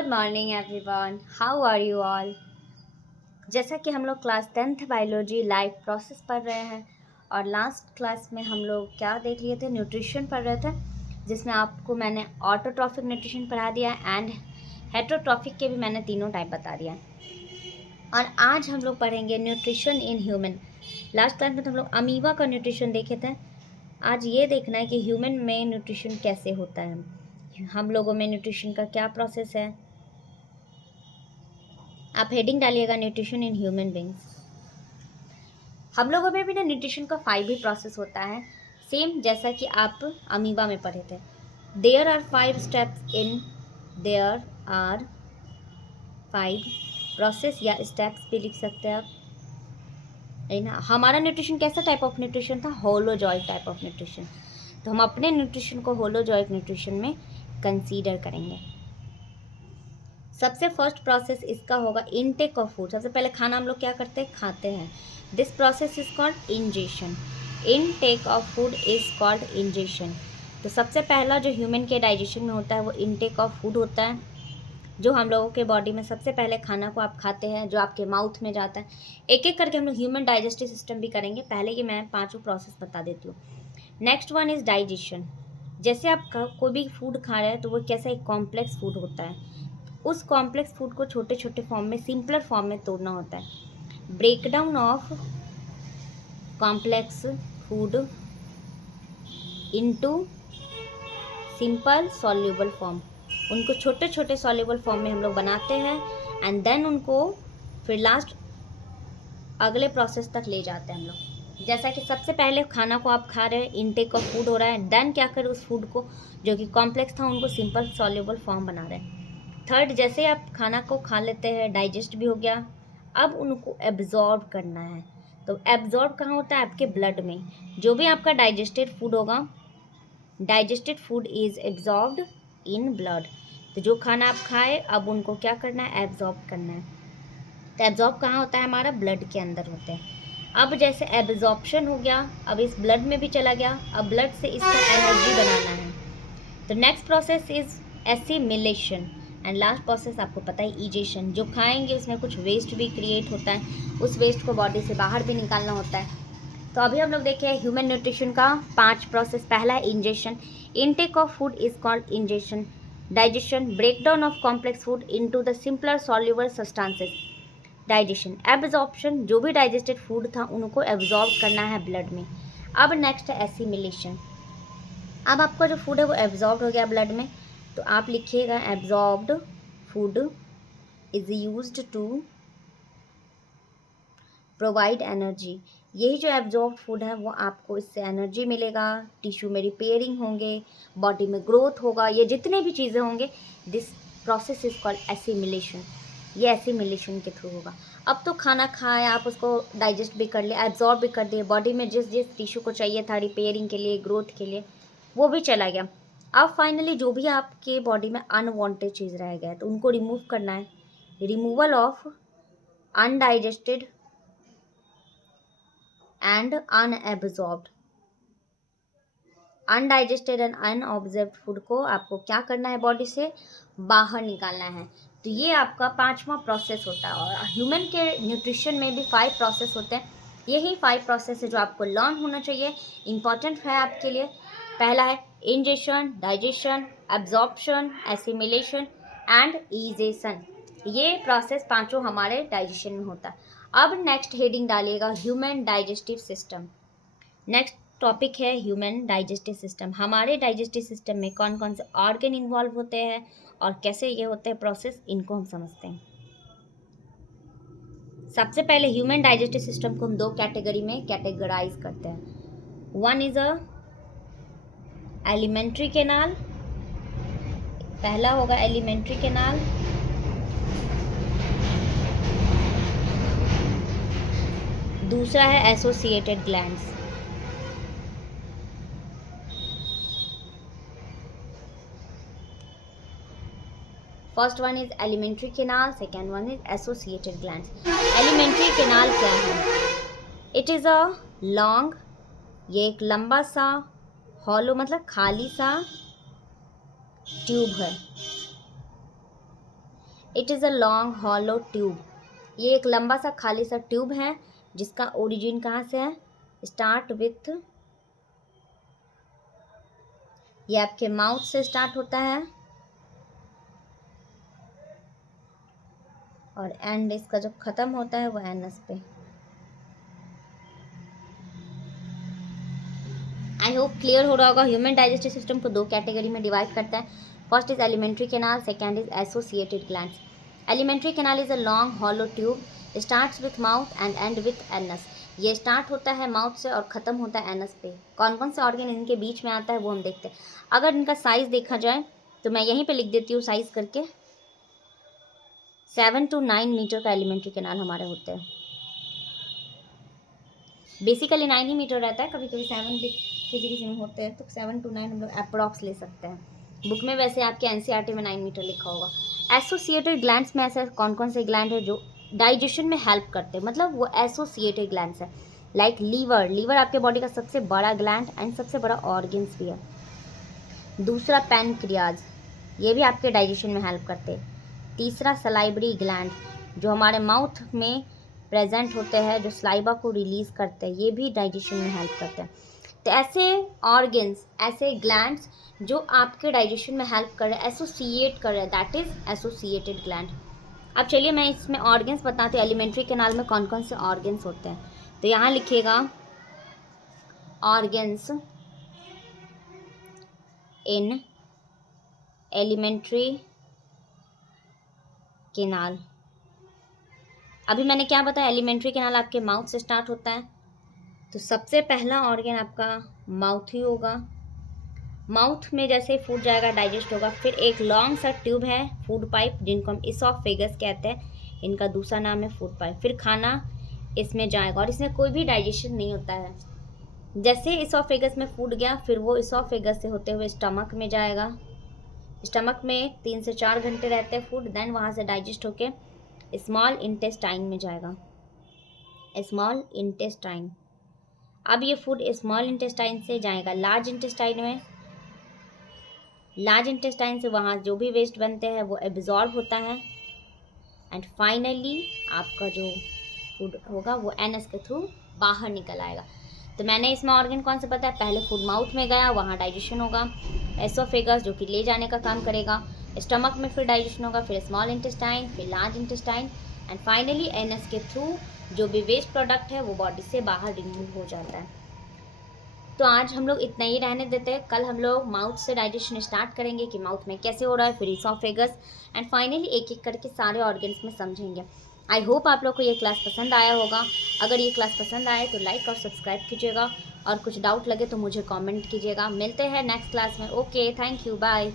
Good morning everyone, how are you all. जैसा कि हम लोग class 10th biology life process पढ़ रहे हैं और लास्ट क्लास में हम लोग क्या देख लिए थे, न्यूट्रिशन पढ़ रहे थे, जिसमें आपको मैंने ऑटोट्रॉफिक न्यूट्रिशन पढ़ा दिया एंड हेटरोट्रॉफिक के भी मैंने तीनों टाइप बता दिया। और आज हम लोग पढ़ेंगे nutrition in human. Last class में तो हम लोग अमीबा का न्यूट्रिशन देखे थे। आज ये देखना है कि ह्यूमन में न्यूट्रिशन कैसे होता है, हम लोगों में न्यूट्रिशन का क्या प्रोसेस है। आप हेडिंग डालिएगा न्यूट्रिशन इन ह्यूमन बींग्स। हम लोगों में भी ना न्यूट्रिशन का 5 भी प्रोसेस होता है, सेम जैसा कि आप अमीबा में पढ़े थे। There are 5 steps in, there are 5 process या स्टेप्स भी लिख सकते हैं आप। हमारा न्यूट्रिशन कैसा टाइप ऑफ न्यूट्रिशन था, होलोजॉइक टाइप ऑफ न्यूट्रिशन। तो हम अपने न्यूट्रिशन को होलोजॉइक न्यूट्रिशन में कंसीडर करेंगे। सबसे फर्स्ट प्रोसेस इसका होगा इनटेक ऑफ फूड। सबसे पहले खाना हम लोग क्या करते हैं, खाते हैं। This process is called ingestion. Intake of food is called ingestion. तो सबसे पहला जो ह्यूमन के डाइजेशन में होता है वो इनटेक ऑफ फूड होता है, जो हम लोगों के बॉडी में सबसे पहले खाना को आप खाते हैं, जो आपके माउथ में जाता है। एक एक करके हम लोग ह्यूमन डाइजेस्टिव सिस्टम भी करेंगे, पहले कि मैं पाँचों प्रोसेस बता देती हूँ। Next one is digestion. जैसे आप कोई भी फूड खा रहे हैं तो वो कैसा एक कॉम्प्लेक्स फूड होता है, उस कॉम्प्लेक्स फूड को छोटे छोटे फॉर्म में, सिंपलर फॉर्म में तोड़ना होता है। Breakdown of complex food into simple soluble form. उनको छोटे छोटे सॉल्युबल फॉर्म में हम लोग बनाते हैं एंड देन उनको फिर लास्ट अगले प्रोसेस तक ले जाते हैं हम लोग। जैसा कि सबसे पहले खाना को आप खा रहे हैं, इनटेक ऑफ फूड हो रहा है, देन क्या करें उस फूड को जो कि कॉम्प्लेक्स था उनको सिंपल सॉल्युबल फॉर्म बना रहे हैं। थर्ड, जैसे आप खाना को खा लेते हैं, डाइजेस्ट भी हो गया, अब उनको एब्जॉर्ब करना है। तो एब्जॉर्ब कहाँ होता है, आपके ब्लड में। जो भी आपका डाइजेस्टेड फूड होगा, digested food is absorbed in blood. तो जो खाना आप खाए अब उनको क्या करना है, एब्जॉर्ब करना है। तो एब्जॉर्ब कहाँ होता है, हमारा ब्लड के अंदर होते हैं। अब जैसे एब्जॉर्प्शन हो गया, अब इस ब्लड में भी चला गया, अब ब्लड से इसका एनर्जी बनाना है। तो next process is assimilation and last process आपको पता है इजेशन। जो खाएंगे उसमें कुछ वेस्ट भी क्रिएट होता है, उस वेस्ट को बॉडी से बाहर भी निकालना होता है। तो अभी हम लोग देखे ह्यूमन न्यूट्रिशन का 5 प्रोसेस। पहला है ingestion. Intake of food is called ingestion. Digestion, breakdown of complex food into the simpler soluble substances. Digestion, absorption, जो भी डाइजेस्टेड फूड था उनको एब्जॉर्ब करना है ब्लड में। अब नेक्स्ट है एसिमिलेशन। अब आपका जो फूड है वो एब्जॉर्ब हो गया ब्लड में, तो आप लिखिएगा absorbed food is used to provide energy. यही जो एब्जॉर्ब फूड है वो आपको इससे एनर्जी मिलेगा, टिश्यू में रिपेयरिंग होंगे, बॉडी में ग्रोथ होगा, ये जितने भी चीज़ें होंगे, this process is called assimilation. ये एसिमिलेशन के थ्रू होगा। अब तो खाना खाए, आप उसको डाइजेस्ट भी कर लिया, एब्जॉर्ब भी कर दिए, बॉडी में जिस जिस टिश्यू को चाहिए था रिपेयरिंग के लिए, ग्रोथ के लिए, वो भी चला गया। अब फाइनली जो भी आपके बॉडी में अनवांटेड चीज़ रह गया है तो उनको रिमूव करना है। Removal of undigested and unabsorbed. Undigested and unobserved food को आपको क्या करना है, बॉडी से बाहर निकालना है। तो ये आपका 5वां प्रोसेस होता है। और ह्यूमन के न्यूट्रिशन में भी 5 प्रोसेस होते हैं। यही 5 प्रोसेस है जो आपको लर्न होना चाहिए, इंपॉर्टेंट है आपके लिए। पहला है ingestion, digestion, absorption, assimilation and ईजेशन। ये प्रोसेस पांचों हमारे डाइजेशन में होता है। अब नेक्स्ट हेडिंग डालिएगा human digestive system. Next topic है ह्यूमन डाइजेस्टिव सिस्टम। हमारे डाइजेस्टिव सिस्टम में कौन कौन से ऑर्गन इन्वॉल्व होते हैं और कैसे ये होते हैं प्रोसेस, इनको हम समझते हैं। सबसे पहले ह्यूमन डाइजेस्टिव सिस्टम को हम 2 कैटेगरी में कैटेगराइज करते हैं। One is a alimentary canal, पहला होगा एलिमेंट्री कैनाल। दूसरा है associated glands. First one is alimentary canal, second one is associated glands. Alimentary canal क्या है, इट इज़ अ लॉन्ग, ये एक लंबा सा, हॉलो मतलब खाली सा ट्यूब है। It is a long hollow tube. ये एक लंबा सा खाली सा ट्यूब है जिसका ओरिजिन कहाँ से है? स्टार्ट विथ, ये आपके माउथ से स्टार्ट होता है और एंड इसका जो ख़त्म होता है वो एनस पे। आई होप क्लियर हो रहा होगा। ह्यूमन डाइजेस्टिव सिस्टम को दो कैटेगरी में डिवाइड करता है। First is alimentary canal, second is associated glands. Alimentary canal is a long hollow tube, starts with mouth and and with anus. ये स्टार्ट होता है माउथ से और ख़त्म होता है एनस पे। कौन कौन से ऑर्गन इनके बीच में आता है वो हम देखते हैं। अगर इनका साइज़ देखा जाए तो मैं यहीं पे लिख देती हूँ साइज़ करके, 7 to 9 मीटर का एलिमेंट्री कैनाल हमारे होते हैं। बेसिकली 9 ही मीटर रहता है, कभी कभी 7 भी किसी किसी में होते हैं, तो 7 to 9 हम लोग अप्रॉक्स ले सकते हैं। बुक में वैसे आपके एनसीईआरटी में 9 मीटर लिखा होगा। एसोसिएटेड ग्लैंड्स में ऐसे कौन कौन से ग्लैंड है जो डाइजेशन में हेल्प करते हैं, मतलब वो एसोसिएटेड ग्लैंड्स है। लाइक लीवर, लीवर आपके बॉडी का सबसे बड़ा ग्लैंड एंड सबसे बड़ा ऑर्गन्स भी है। दूसरा पैनक्रियाज, ये भी आपके डाइजेशन में हेल्प करते हैं। तीसरा सलाइवरी ग्लैंड, जो हमारे माउथ में प्रेजेंट होते हैं, जो सलाइवा को रिलीज़ करते हैं, ये भी डाइजेशन में हेल्प करते हैं। तो ऐसे ऑर्गन्स, ऐसे ग्लैंड्स जो आपके डाइजेशन में हेल्प कर रहे हैं, एसोसिएट कर रहे हैं, दैट इज़ एसोसिएटेड ग्लैंड। अब चलिए मैं इसमें ऑर्गन्स बताती हूँ, एलिमेंट्री कैनाल में कौन कौन से ऑर्गन्स होते हैं। तो यहाँ लिखिएगा ऑर्गन्स इन एलिमेंट्री कैनाल। अभी मैंने क्या बताया, एलिमेंट्री कैनाल आपके माउथ से स्टार्ट होता है, तो सबसे पहला ऑर्गन आपका माउथ ही होगा। माउथ में जैसे फूड जाएगा डाइजेस्ट होगा, फिर एक लॉन्ग सा ट्यूब है फूड पाइप जिनको हम इसोफेगस कहते हैं, इनका दूसरा नाम है फूड पाइप। फिर खाना इसमें जाएगा और इसमें कोई भी डाइजेशन नहीं होता है। जैसे इसोफेगस में फूड गया, फिर वो इसोफेगस से होते हुए स्टमक में जाएगा। स्टमक में 3 से 4 घंटे रहते हैं फूड, देन वहाँ से डाइजेस्ट होके स्मॉल इंटेस्टाइन में जाएगा। स्मॉल इंटेस्टाइन, अब ये फूड स्मॉल इंटेस्टाइन से जाएगा लार्ज इंटेस्टाइन में। लार्ज इंटेस्टाइन से वहाँ जो भी वेस्ट बनते हैं वो एब्जॉर्ब होता है एंड फाइनली आपका जो फूड होगा वो एनस के थ्रू बाहर निकल आएगा। तो मैंने इसमें ऑर्गन कौन से बताया, पहले फूड माउथ में गया, वहाँ डाइजेशन होगा, एसोफेगस जो कि ले जाने का काम करेगा, स्टमक में फिर डाइजेशन होगा, फिर स्मॉल इंटेस्टाइन, फिर large intestine and finally anus के थ्रू जो भी वेस्ट प्रोडक्ट है वो बॉडी से बाहर रिमूव हो जाता है। तो आज हम लोग इतना ही रहने देते हैं। कल हम लोग माउथ से डाइजेशन स्टार्ट करेंगे कि माउथ में कैसे हो रहा है, फिर इसोफेगस एंड फाइनली एक एक करके सारे ऑर्गन्स में समझेंगे। आई होप आप लोग को ये क्लास पसंद आया होगा। अगर ये क्लास पसंद आए तो लाइक और सब्सक्राइब कीजिएगा और कुछ डाउट लगे तो मुझे कमेंट कीजिएगा। मिलते हैं नेक्स्ट क्लास में। Okay, thank you, bye.